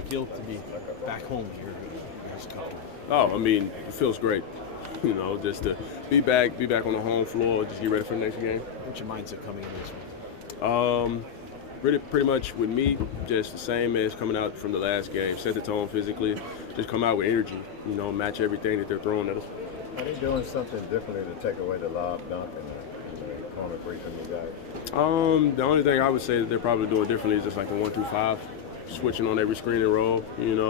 it feel to be back home here in the next couple? Oh, I mean, it feels great. Just to be back on the home floor, just get ready for the next game. What's your mindset coming in this one? Pretty much with me, just the same as coming out from the last game. Set the tone physically, just come out with energy. Match everything that they're throwing at us. Are they doing something differently to take away the lob dunk and the corner three from you guys? The only thing I would say that they're probably doing differently is just like the 1 through 5, switching on every screen and roll.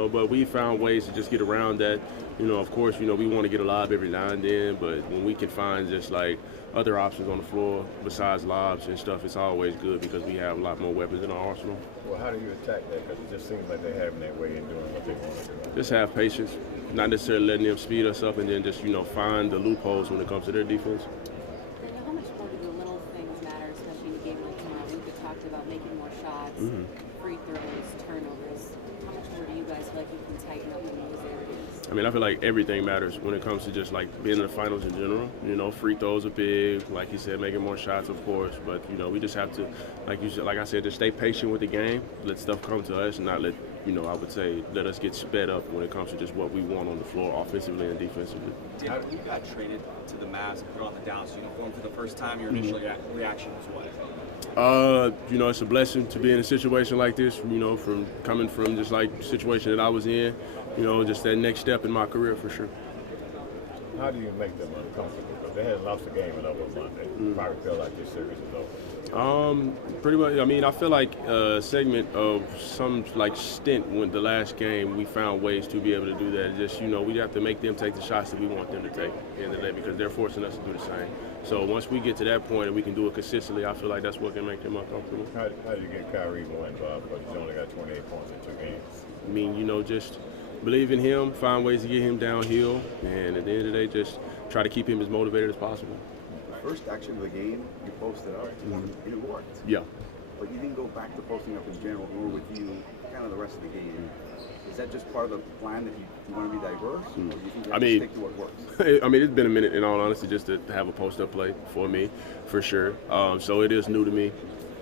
But we found ways to just get around that. Of course, we want to get a lob every now and then, but when we can find just like other options on the floor besides lobs and stuff, it's always good because we have a lot more weapons in our arsenal. Well, how do you attack that? Because it just seems like they're having their way in doing what they want to do. Just have patience, not necessarily letting them speed us up, and then just find the loopholes when it comes to their defense. Daniel, how much more do the little things matter, especially in a game like tomorrow? Luka talked about making more shots, free throws, turnovers. How much more do you guys feel like you can tighten up in those areas? I mean, I feel like everything matters when it comes to just like being in the finals in general. Free throws are big, like you said, making more shots, of course. But we just have to, like I said, just stay patient with the game, let stuff come to us, and not let I would say let us get sped up when it comes to just what we want on the floor, offensively and defensively. Daniel, when you got traded to the Mavs and put on the Dallas uniform for the first time, your initial reaction was what? It's a blessing to be in a situation like this. From coming from just like the situation that I was in. Just that next step in my career for sure. How do you make them uncomfortable? Because they hadn't lost a game in over a month. They probably feel like this series is over. Pretty much. I mean, I feel like a segment of some like stint when the last game we found ways to be able to do that. Just we have to make them take the shots that we want them to take at the end of the day because they're forcing us to do the same. So once we get to that point and we can do it consistently, I feel like that's what can make them uncomfortable. How do you get Kyrie more involved? Because he's only got 28 points in 2 games. I mean, just believe in him, find ways to get him downhill, and at the end of the day, just try to keep him as motivated as possible. The first action of the game, you posted up, and it worked. Yeah. But you didn't go back to posting up in general, nor with you kind of the rest of the game. Is that just part of the plan that you want to be diverse, or do you think you have to stick to what works? I mean, it's been a minute, in all honesty, just to have a post-up play for me, for sure. So it is new to me.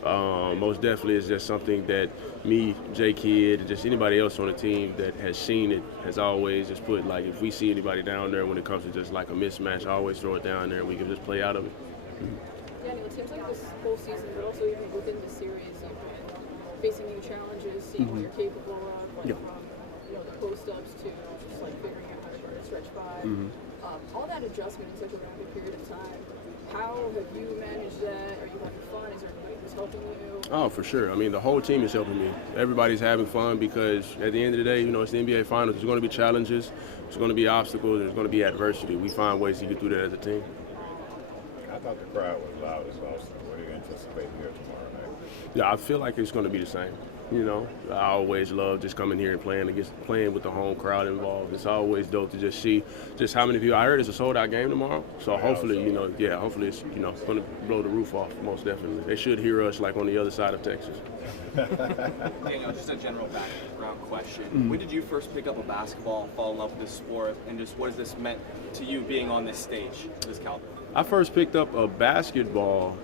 Most definitely it's just something that me, J Kidd, just anybody else on the team that has seen it has always just put, like, if we see anybody down there when it comes to just like a mismatch, I always throw it down there and we can just play out of it. Daniel, it seems like this whole season, but also even within the series, you've been facing new challenges, seeing what you're capable of, like from the post-ups to just like figuring out how to run a stretch five. All that adjustment in such a rapid period of time, how have you managed that? Are you having fun? Is there anybody who's helping you? Oh, for sure. I mean, the whole team is helping me. Everybody's having fun because at the end of the day, it's the NBA Finals. There's going to be challenges. There's going to be obstacles. There's going to be adversity. We find ways to get through that as a team. I thought the crowd was loud as Austin. What do you anticipate here tomorrow night? Yeah, I feel like it's going to be the same. I always love just coming here and playing with the home crowd involved. It's always dope to just see just how many people. I heard it's a sold-out game tomorrow, so hopefully, hopefully it's going to blow the roof off. Most definitely, they should hear us like on the other side of Texas. Daniel, just a general background question. When did you first pick up a basketball and fall in love with this sport, and just what has this meant to you being on this stage, this caliber? I first picked up a basketball.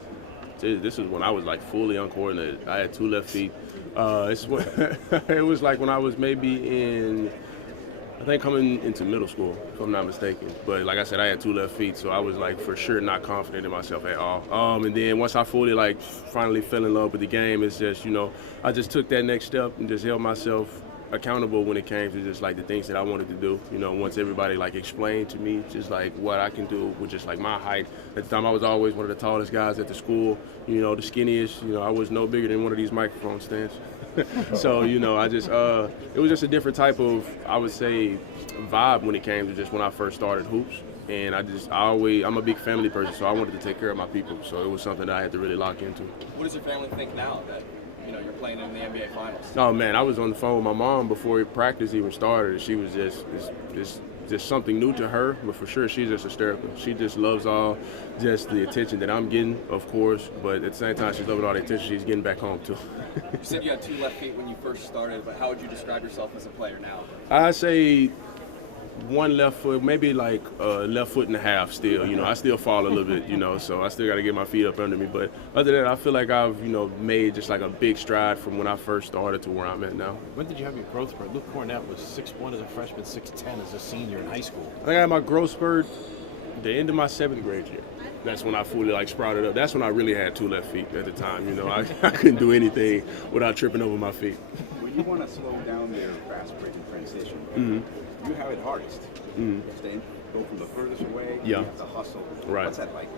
This is when I was like fully uncoordinated. I had 2 left feet. It was like when I was maybe I think coming into middle school, if I'm not mistaken. But like I said, I had 2 left feet, so I was like for sure not confident in myself at all. And then once I fully finally fell in love with the game, it's just I just took that next step and just held myself accountable when it came to just like the things that I wanted to do. Once everybody explained to me just like what I can do with just like my height. At the time I was always one of the tallest guys at the school, the skinniest, I was no bigger than one of these microphone stands. So, I just it was just a different type of, I would say, vibe when it came to just when I first started hoops. And I'm a big family person, so I wanted to take care of my people. So it was something that I had to really lock into. What does your family think now that you're playing in the NBA Finals? Oh man, I was on the phone with my mom before practice even started, and she was just something new to her, but for sure she's just hysterical. She just loves all just the attention that I'm getting, of course, but at the same time she's loving all the attention she's getting back home too. You said you had 2 left feet when you first started, but how would you describe yourself as a player now? I say one left foot, maybe like left foot and a half still. You know, I still fall a little bit, you know, so I still got to get my feet up under me. But other than that, I feel like I've, you know, made just like a big stride from when I first started to where I'm at now. When did you have your growth spurt? Luke Cornett was 6'1" as a freshman, 6'10" as a senior in high school. I think I had my growth spurt the end of my 7th grade year. That's when I fully like sprouted up. That's when I really had 2 left feet at the time. You know, I couldn't do anything without tripping over my feet. When you want to slow down their fast break and transition, you have it hardest. Go from the furthest away. Yeah. You have to hustle. Right. What's that like?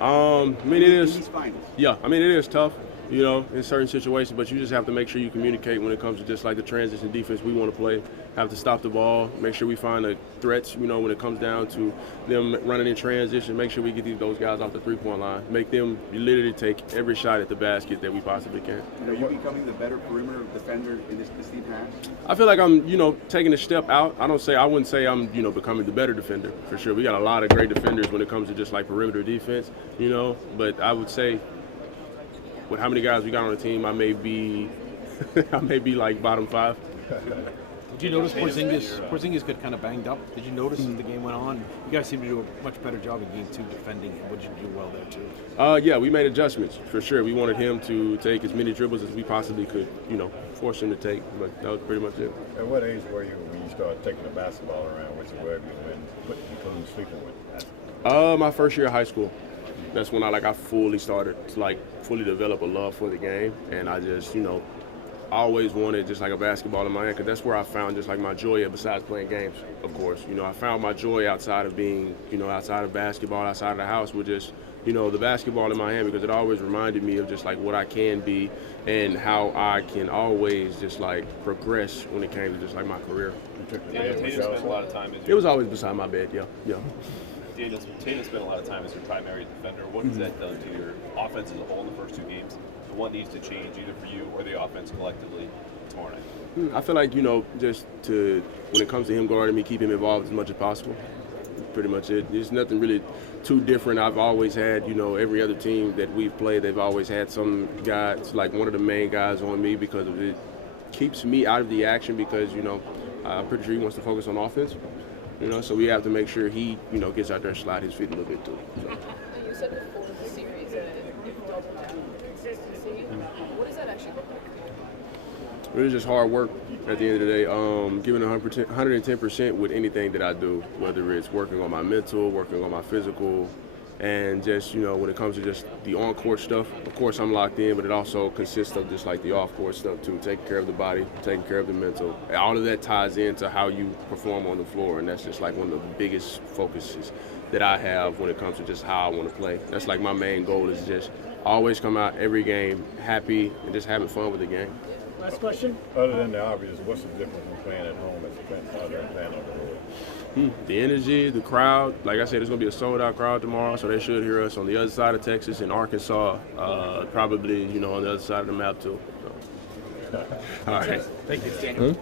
I mean, it is. These finals. Yeah, I mean, it is tough, you know, in certain situations, but you just have to make sure you communicate when it comes to just like the transition defense we want to play. Have to stop the ball, make sure we find the threats, you know, when it comes down to them running in transition, make sure we get those guys off the three-point line, make them literally take every shot at the basket that we possibly can. And are you becoming the better perimeter defender in this team has? I feel like I'm, you know, taking a step out. I wouldn't say I'm, you know, becoming the better defender, for sure. We got a lot of great defenders when it comes to just like perimeter defense, you know, but I would say with how many guys we got on the team, I may be like bottom 5. Did you notice Porzingis got kind of banged up? Did you notice as the game went on? You guys seem to do a much better job in game 2 defending him. What did you do well there too? Yeah, we made adjustments for sure. We wanted him to take as many dribbles as we possibly could, you know, force him to take. But that was pretty much it. At what age were you when you started taking the basketball around with you, including sleeping with? My first year of high school. That's when I fully started to fully develop a love for the game, and I just, you know, I always wanted just like a basketball in my hand, because that's where I found just like my joy at, besides playing games, of course. You know, I found my joy outside of being, you know, outside of basketball, outside of the house, with just, you know, the basketball in my hand, because it always reminded me of just like what I can be and how I can always just like progress when it came to just like my career. Tatum spent a lot of time It was always beside my bed, yeah. Tatum spent a lot of time as your primary defender. What has that done to your offense as a whole in the first 2 games? And what needs to change either for you or the offense collectively tomorrow night? I feel like, you know, when it comes to him guarding me, keep him involved as much as possible. Pretty much it. There's nothing really too different. I've always had, you know, every other team that we've played, they've always had some guy, like one of the main guys on me, because of it keeps me out of the action, because, you know, I'm pretty sure he wants to focus on offense. You know, so we have to make sure he, you know, gets out there and slide his feet a little bit too. So. You said before the series that you've doubled down on consistency. What does that actually look like? It was just hard work at the end of the day. Giving 110% with anything that I do, whether it's working on my mental, working on my physical, and just, you know, when it comes to just the on-court stuff, of course I'm locked in, but it also consists of just like the off-court stuff too, taking care of the body, taking care of the mental. All of that ties into how you perform on the floor, and that's just like one of the biggest focuses that I have when it comes to just how I want to play. That's like my main goal, is just always come out every game happy and just having fun with the game. Last question. Other than the obvious, what's the difference in playing at home as playing on the road? The energy, the crowd. Like I said, there's going to be a sold-out crowd tomorrow, so they should hear us on the other side of Texas, in Arkansas, probably, you know, on the other side of the map too. So. All right. Thank you, Daniel.